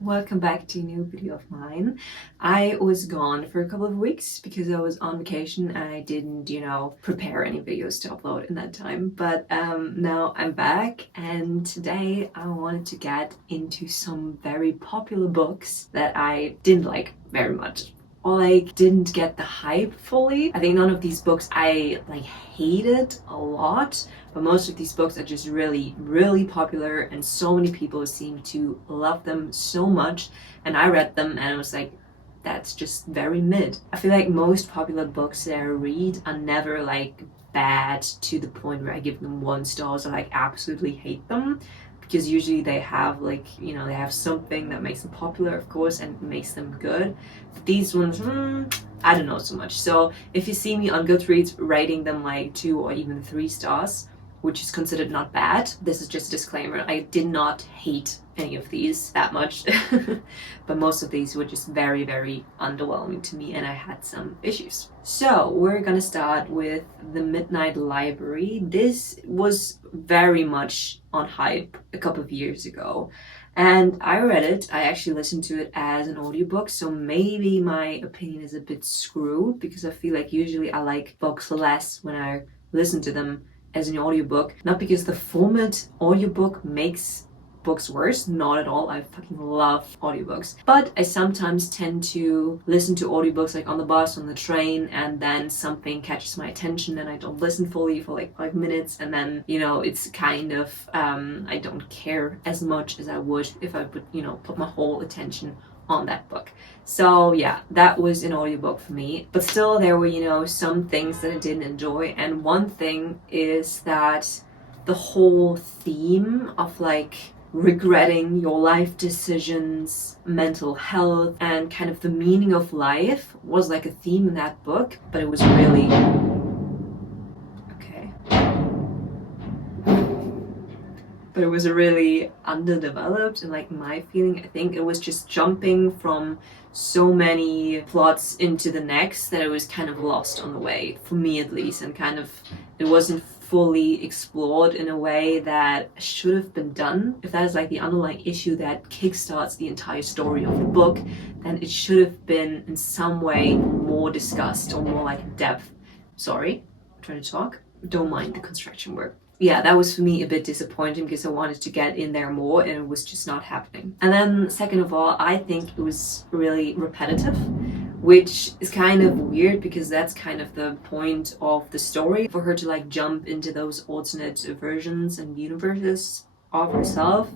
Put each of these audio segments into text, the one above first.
Welcome back to a new video of mine. I was gone for a couple of weeks because I was on vacation and I didn't, prepare any videos to upload in that time. But now I'm back and today I wanted to get into some very popular books that I didn't like very much. Or didn't get the hype fully. I think none of these books I hated a lot, but most of these books are just really, really popular and so many people seem to love them so much. And I read them and I was like, that's just very mid. I feel like most popular books that I read are never bad to the point where I give them 1 star or absolutely hate them, because usually they have they have something that makes them popular, of course, and makes them good. But these ones, I don't know so much. So if you see me on Goodreads rating them 2 or even 3 stars, which is considered not bad, this is just a disclaimer. I did not hate any of these that much, but most of these were just very, very underwhelming to me and I had some issues. So we're gonna start with The Midnight Library. This was very much on hype a couple of years ago and I read it. I actually listened to it as an audiobook, so maybe my opinion is a bit screwed because I feel like usually I like books less when I listen to them as an audiobook. Not because the format audiobook makes books worse, not at all. I fucking love audiobooks. But I sometimes tend to listen to audiobooks on the bus, on the train, and then something catches my attention and I don't listen fully for 5 minutes, and then, it's kind of, I don't care as much as I would if I would, put my whole attention on that book. So yeah, that was an audiobook for me. But still there were, some things that I didn't enjoy. And one thing is that the whole theme of regretting your life decisions, mental health, and kind of the meaning of life was a theme in that book, but it was really but it was really underdeveloped. And my feeling, I think it was just jumping from so many plots into the next that it was kind of lost on the way, for me at least, and kind of it wasn't fully explored in a way that should have been done. If that is the underlying issue that kickstarts the entire story of the book, then it should have been in some way more discussed or more depth. Sorry, I'm trying to talk. Don't mind the construction work. Yeah, that was for me a bit disappointing because I wanted to get in there more and it was just not happening. And then second of all, I think it was really repetitive, which is kind of weird because that's kind of the point of the story, for her to jump into those alternate versions and universes of herself.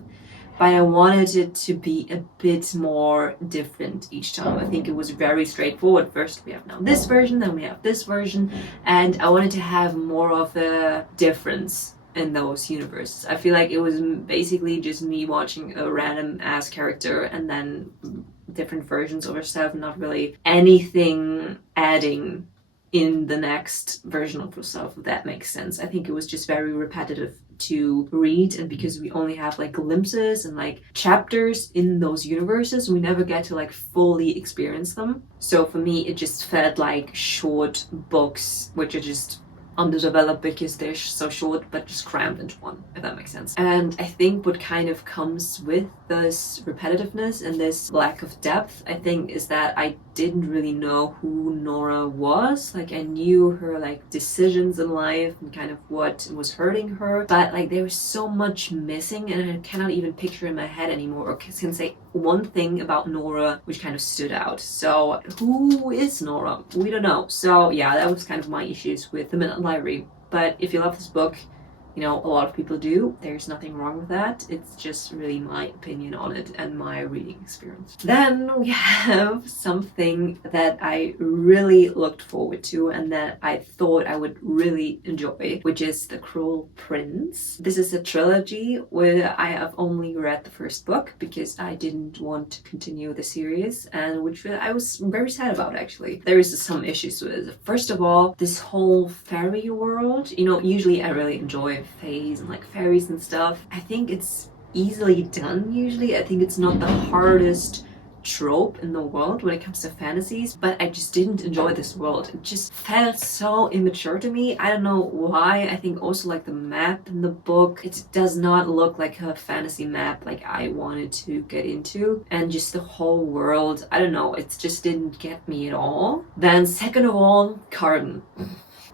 But I wanted it to be a bit more different each time. I think it was very straightforward. First we have now this version, then we have this version, and I wanted to have more of a difference in those universes. I feel like it was basically just me watching a random ass character and then different versions of herself, not really anything adding in the next version of herself, if that makes sense. I think it was just very repetitive to read, and because we only have glimpses and chapters in those universes, we never get to fully experience them. So for me it just felt like short books which are just underdeveloped because they're so short but just crammed into one, if that makes sense. And I think what kind of comes with this repetitiveness and this lack of depth, I think, is that I didn't really know who Nora was. I knew her decisions in life and kind of what was hurting her, but there was so much missing and I cannot even picture in my head anymore or can say one thing about Nora which kind of stood out. So who is Nora? We don't know. So yeah, that was kind of my issues with The Midnight Library. But if you love this book, a lot of people do. There's nothing wrong with that. It's just really my opinion on it and my reading experience. Then we have something that I really looked forward to and that I thought I would really enjoy, which is The Cruel Prince. This is a trilogy where I have only read the first book because I didn't want to continue the series, and which I was very sad about actually. There is some issues with it. First of all, this whole fairy world, usually I really enjoy fays and fairies and stuff. I think it's easily done usually. I think it's not the hardest trope in the world when it comes to fantasies, but I just didn't enjoy this world. It just felt so immature to me. I don't know why. I think also like the map in the book, it does not look like a fantasy map like I wanted to get into, and just the whole world, I don't know, it just didn't get me at all. Then second of all, Carden.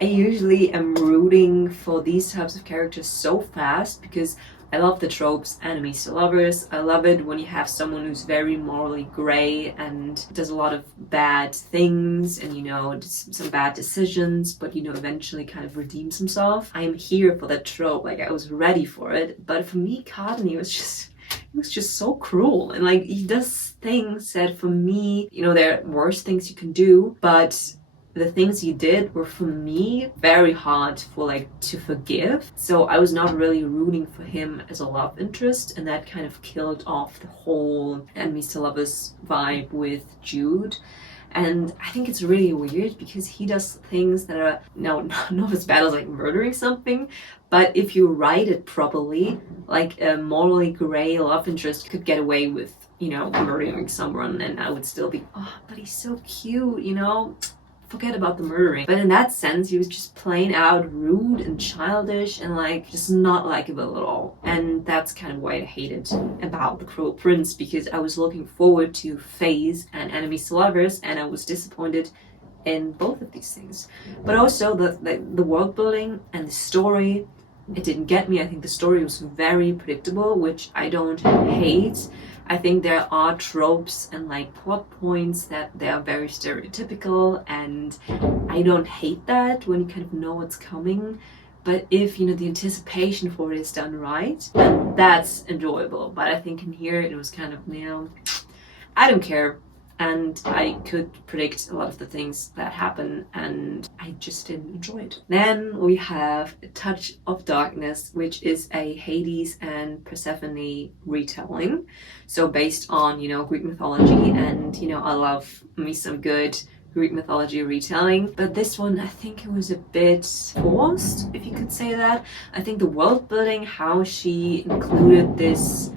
I usually am rooting for these types of characters so fast because I love the tropes, enemies to lovers. I love it when you have someone who's very morally gray and does a lot of bad things and, you know, some bad decisions, but, you know, eventually kind of redeems himself. I am here for that trope. Like, I was ready for it. But for me, Cotton, was just so cruel, and like he does things that for me, you know, there are worse things you can do, but the things he did were for me very hard for like to forgive. So I was not really rooting for him as a love interest, and that kind of killed off the whole enemies to lovers vibe with Jude. And I think it's really weird because he does things that are not as bad as like murdering something, but if you write it properly, like a morally gray love interest could get away with, you know, murdering someone, and I would still be, oh, but he's so cute, you know? Forget about the murdering. But in that sense, he was just plain out rude and childish and like just not likable at all. And that's kind of what I hated about The Cruel Prince, because I was looking forward to Phase and Enemies to Lovers, and I was disappointed in both of these things. But also the world building and the story, it didn't get me. I think the story was very predictable, which I don't hate. I think there are tropes and like plot points that they are very stereotypical, and I don't hate that when you kind of know what's coming. But if, you know, the anticipation for it is done right, then that's enjoyable. But I think in here it was kind of, you know, I don't care. And I could predict a lot of the things that happen, and I just didn't enjoy it. Then we have A Touch of Darkness, which is a Hades and Persephone retelling. So based on, you know, Greek mythology, and, you know, I love me some good Greek mythology retelling. But this one, I think it was a bit forced, if you could say that. I think the world building, how she included this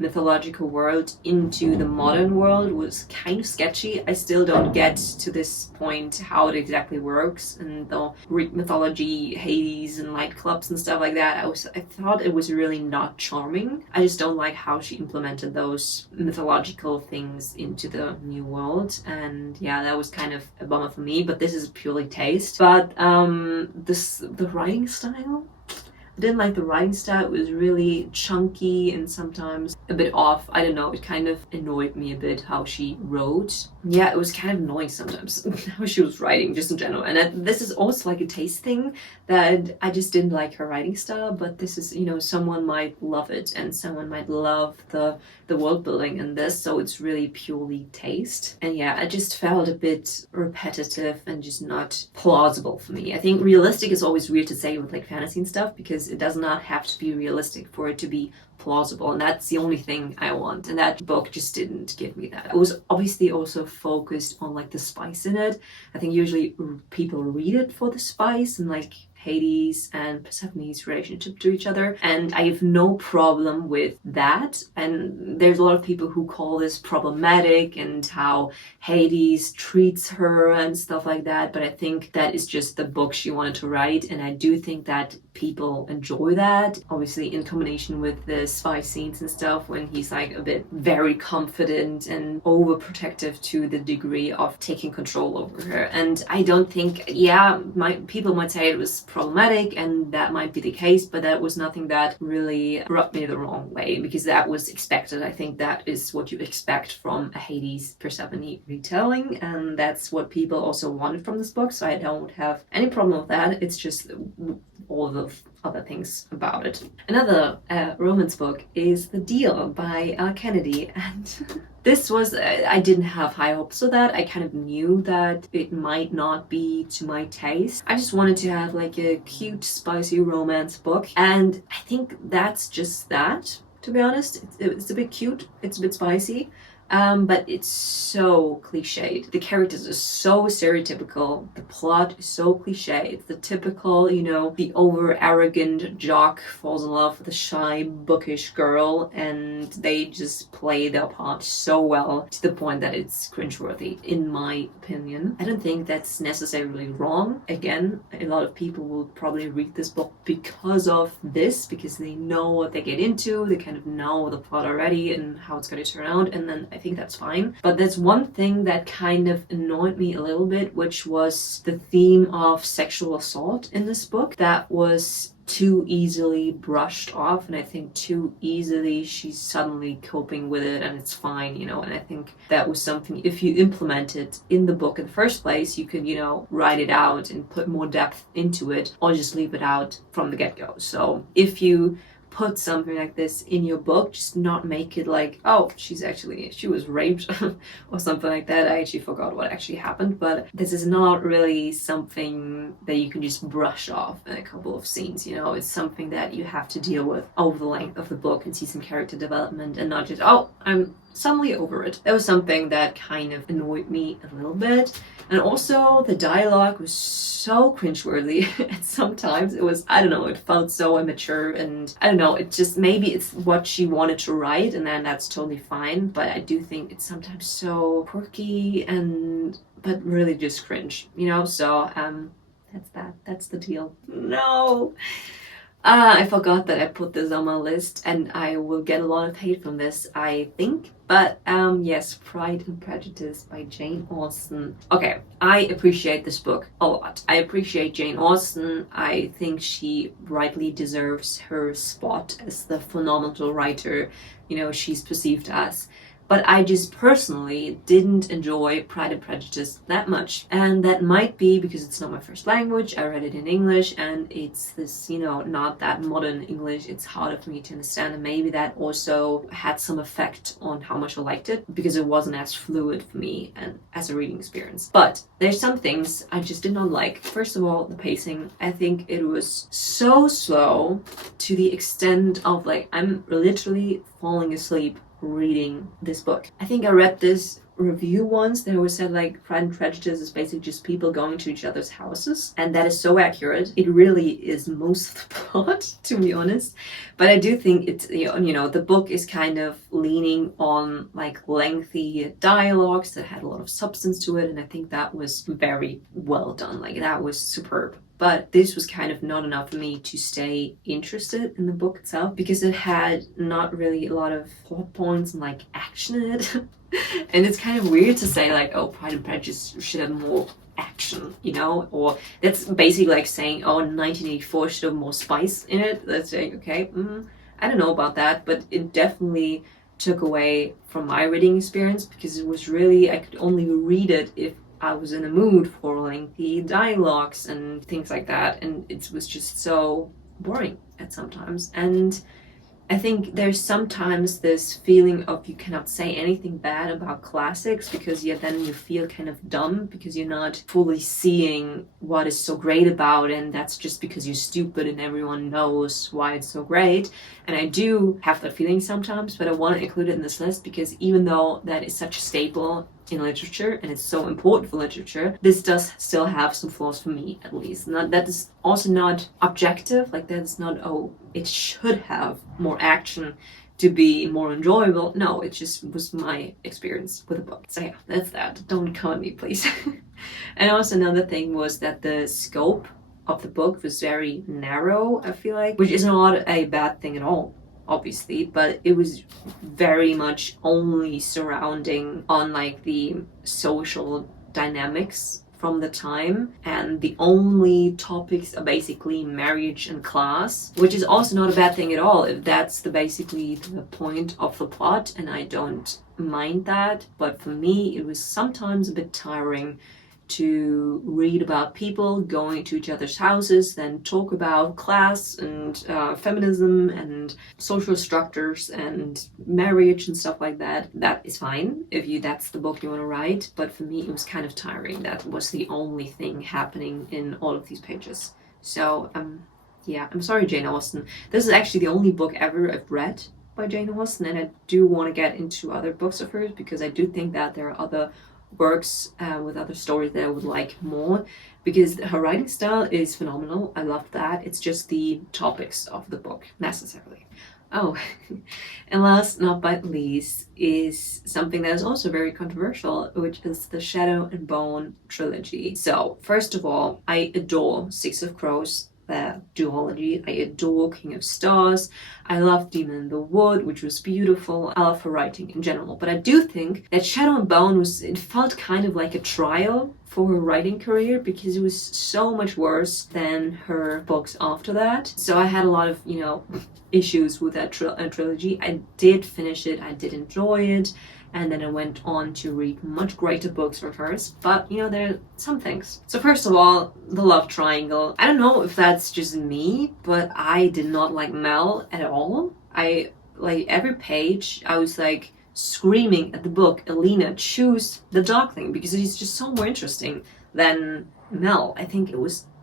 mythological world into the modern world was kind of sketchy. I still don't get to this point how it exactly works, and the Greek mythology, Hades and nightclubs and stuff like that, I thought it was really not charming. I just don't like how she implemented those mythological things into the new world, and yeah, that was kind of a bummer for me, but this is purely taste. But the writing style, I didn't like the writing style. It was really chunky and sometimes a bit off. I don't know, it kind of annoyed me a bit how she wrote. Yeah, it was kind of annoying sometimes how she was writing, just in general. And this is also like a taste thing, that I just didn't like her writing style, but this is, you know, someone might love it and someone might love the world building in this, so it's really purely taste. And yeah, I just felt a bit repetitive and just not plausible for me. I think realistic is always weird to say with like fantasy and stuff, because it does not have to be realistic for it to be plausible, and that's the only thing I want, and that book just didn't give me that. It was obviously also focused on like the spice in it. I think usually people read it for the spice and like Hades and Persephone's relationship to each other, and I have no problem with that. And there's a lot of people who call this problematic and how Hades treats her and stuff like that, but I think that is just the book she wanted to write, and I do think that people enjoy that, obviously in combination with the spy scenes and stuff when he's like a bit very confident and overprotective to the degree of taking control over her. And I don't think, yeah, people might say it was problematic, and that might be the case, but that was nothing that really rubbed me the wrong way, because that was expected. I think that is what you expect from a Hades Persephone retelling, and that's what people also wanted from this book, so I don't have any problem with that. It's just all the other things about it. Another romance book is The Deal by Kennedy, and this was, I didn't have high hopes for that. I kind of knew that it might not be to my taste. I just wanted to have like a cute, spicy romance book, and I think that's just that, to be honest. It's a bit cute, it's a bit spicy, But it's so cliched. The characters are so stereotypical. The plot is so cliche. It's the typical, the over arrogant jock falls in love with a shy, bookish girl, and they just play their part so well to the point that it's cringeworthy, in my opinion. I don't think that's necessarily wrong. Again, a lot of people will probably read this book because of this, because they know what they get into, they kind of know the plot already and how it's going to turn out, and then I think that's fine. But there's one thing that kind of annoyed me a little bit, which was the theme of sexual assault in this book. That was too easily brushed off, and I think too easily she's suddenly coping with it and it's fine, and I think that was something, if you implement it in the book in the first place, you could, write it out and put more depth into it, or just leave it out from the get-go. So if you put something like this in your book, just not make it like, oh, she was raped or something like that. I actually forgot what actually happened, but this is not really something that you can just brush off in a couple of scenes. It's something that you have to deal with over the length of the book and see some character development, and not just, oh, I'm suddenly over it. That was something that kind of annoyed me a little bit. And also the dialogue was so cringeworthy at sometimes. It was, I don't know, it felt so immature, and I don't know, it just, maybe it's what she wanted to write and then that's totally fine, but I do think it's sometimes so quirky but really just cringe, so that's the deal. No, I forgot that I put this on my list, and I will get a lot of hate from this, I think. But yes, Pride and Prejudice by Jane Austen. Okay, I appreciate this book a lot. I appreciate Jane Austen. I think she rightly deserves her spot as the phenomenal writer, she's perceived as. But I just personally didn't enjoy Pride and Prejudice that much. And that might be because it's not my first language. I read it in English, and it's this, not that modern English. It's harder for me to understand. And maybe that also had some effect on how much I liked it, because it wasn't as fluid for me and as a reading experience. But there's some things I just did not like. First of all, the pacing. I think it was so slow, to the extent of like, I'm literally falling asleep reading this book. I think I read this review once that was said like Pride and Prejudice is basically just people going to each other's houses, and that is so accurate. It really is most of the plot, to be honest. But I do think it's, the book is kind of leaning on like lengthy dialogues that had a lot of substance to it, and I think that was very well done. Like, that was superb. But this was kind of not enough for me to stay interested in the book itself, because it had not really a lot of plot points and like action in it. And it's kind of weird to say like, oh, Pride and Prejudice should have more action, or that's basically like saying, oh, 1984 should have more spice in it. That's like, okay, I don't know about that, but it definitely took away from my reading experience, because it was really, I could only read it if I was in a mood for lengthy dialogues and things like that, and it was just so boring at sometimes. And I think there's sometimes this feeling of you cannot say anything bad about classics, because then you feel kind of dumb, because you're not fully seeing what is so great about it, and that's just because you're stupid and everyone knows why it's so great. And I do have that feeling sometimes, but I want to include it in this list, because even though that is such a staple in literature and it's so important for literature, this does still have some flaws for me, at least. That is also not objective, like that is not, oh, it should have more action to be more enjoyable. No, it just was my experience with the book. So yeah, that's that. Don't come at me, please. And also another thing was that the scope of the book was very narrow, I feel like, which is not a bad thing at all, obviously, but it was very much only surrounding on like the social dynamics from the time, and the only topics are basically marriage and class, which is also not a bad thing at all if that's basically the point of the plot, and I don't mind that. But for me, it was sometimes a bit tiring to read about people going to each other's houses, then talk about class and feminism and social structures and marriage and stuff like that. That is fine if that's the book you want to write, but for me it was kind of tiring. That was the only thing happening in all of these pages. So yeah, I'm sorry, Jane Austen. This is actually the only book ever I've read by Jane Austen, and I do want to get into other books of hers because I do think that there are other works with other stories that I would like more, because her writing style is phenomenal. I love that. It's just the topics of the book necessarily. Oh, and last not but least is something that is also very controversial, which is the Shadow and Bone trilogy. So, first of all, I adore Six of Crows, the duology. I adore King of Stars. I love Demon in the Wood, which was beautiful. I love her writing in general. But I do think that Shadow and Bone it felt kind of like a trial for her writing career, because it was so much worse than her books after that. So I had a lot of, issues with that trilogy. I did finish it, I did enjoy it, and then I went on to read much greater books from hers. But there are some things. So first of all, the love triangle. I don't know if that's just me, but I did not like Mel at all. I like every page I was like screaming at the book, Alina, choose the Darkling, because he's just so more interesting than Mel. I think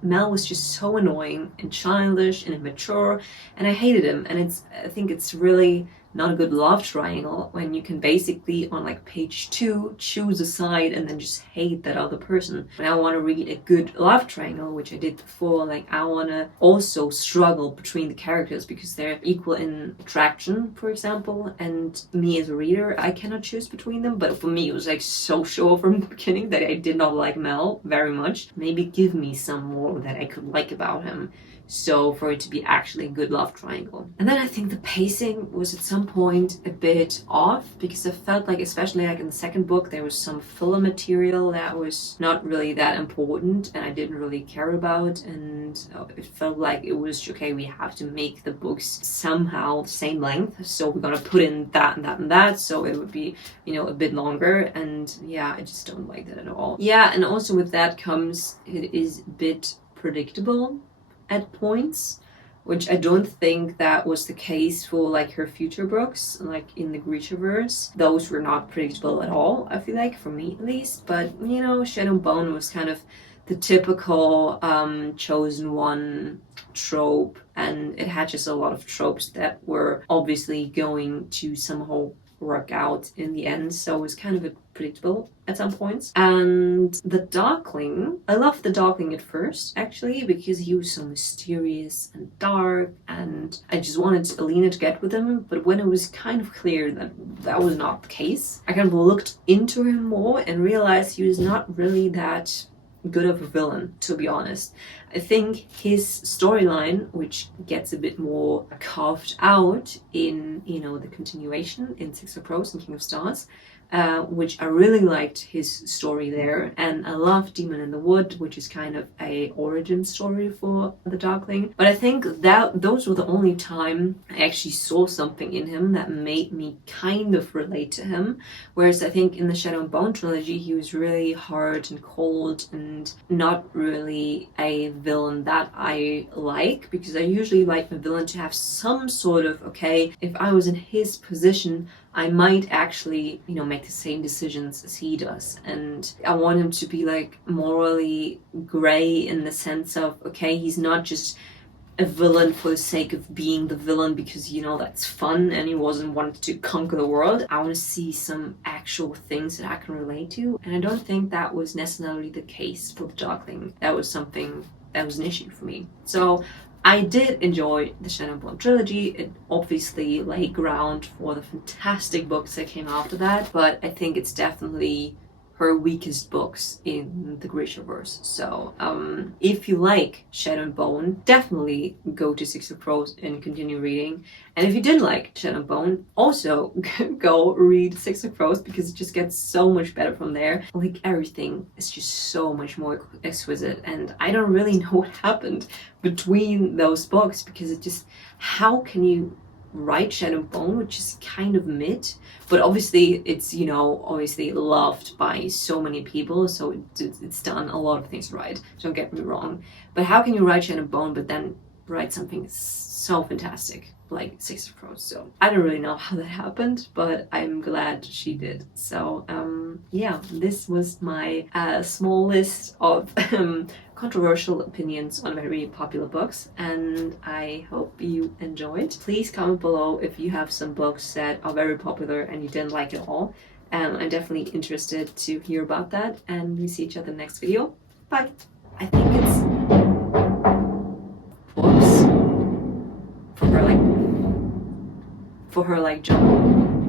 Mel was just so annoying and childish and immature, and I hated him. And I think it's really not a good love triangle when you can basically on like page 2 choose a side and then just hate that other person. When I want to read a good love triangle, which I did before, like I want to also struggle between the characters because they're equal in attraction, for example, and me as a reader, I cannot choose between them. But for me, it was like so sure from the beginning that I did not like Mel very much. Maybe give me some more that I could like about him, so for it to be actually a good love triangle. And then I think the pacing was at some point a bit off, because I felt like, especially like in the second book, there was some filler material that was not really that important and I didn't really care about, and it felt like it was okay, we have to make the books somehow the same length, so we're gonna put in that and that and that, so it would be a bit longer. And yeah, I just don't like that at all. Yeah, and also with that comes, it is a bit predictable at points, which I don't think that was the case for like her future books, like in the Grishaverse. Those were not predictable at all, I feel like, for me at least. But Shadow and Bone was kind of the typical chosen one trope, and it had just a lot of tropes that were obviously going to somehow work out in the end, so it was kind of predictable at some points. And the Darkling, I loved the Darkling at first, actually, because he was so mysterious and dark, and I just wanted Alina to get with him. But when it was kind of clear that that was not the case, I kind of looked into him more and realized he was not really that good of a villain, to be honest. I think his storyline, which gets a bit more carved out in the continuation in Six of Crows and King of Stars, which I really liked his story there. And I love Demon in the Wood, which is kind of a origin story for the Darkling. But I think that those were the only time I actually saw something in him that made me kind of relate to him. Whereas I think in the Shadow and Bone trilogy, he was really hard and cold and not really a villain that I like, because I usually like the villain to have some sort of, okay, if I was in his position, I might actually, make the same decisions as he does. And I want him to be like morally gray, in the sense of, okay, he's not just a villain for the sake of being the villain because, that's fun and he wasn't wanting to conquer the world. I want to see some actual things that I can relate to. And I don't think that was necessarily the case for the Darkling. That was something that was an issue for me. So I did enjoy the Shadow and Bone trilogy. It obviously laid ground for the fantastic books that came after that, but I think it's definitely her weakest books in the Grishaverse. So if you like Shadow and Bone, definitely go to Six of Crows and continue reading. And if you didn't like Shadow and Bone, also go read Six of Crows, because it just gets so much better from there. Like, everything is just so much more exquisite, and I don't really know what happened between those books, because it just, how can you write Shadow and Bone, which is kind of mid, but obviously it's obviously loved by so many people, so it's done a lot of things right, don't get me wrong. But how can you write Shadow and Bone but then write something so fantastic like Six of Crows? So I don't really know how that happened, but I'm glad she did. So yeah, this was my small list of controversial opinions on very popular books, and I hope you enjoyed. Please comment below if you have some books that are very popular and you didn't like at all. I'm definitely interested to hear about that, and we see each other next video. Bye! I think it's books for her like jump.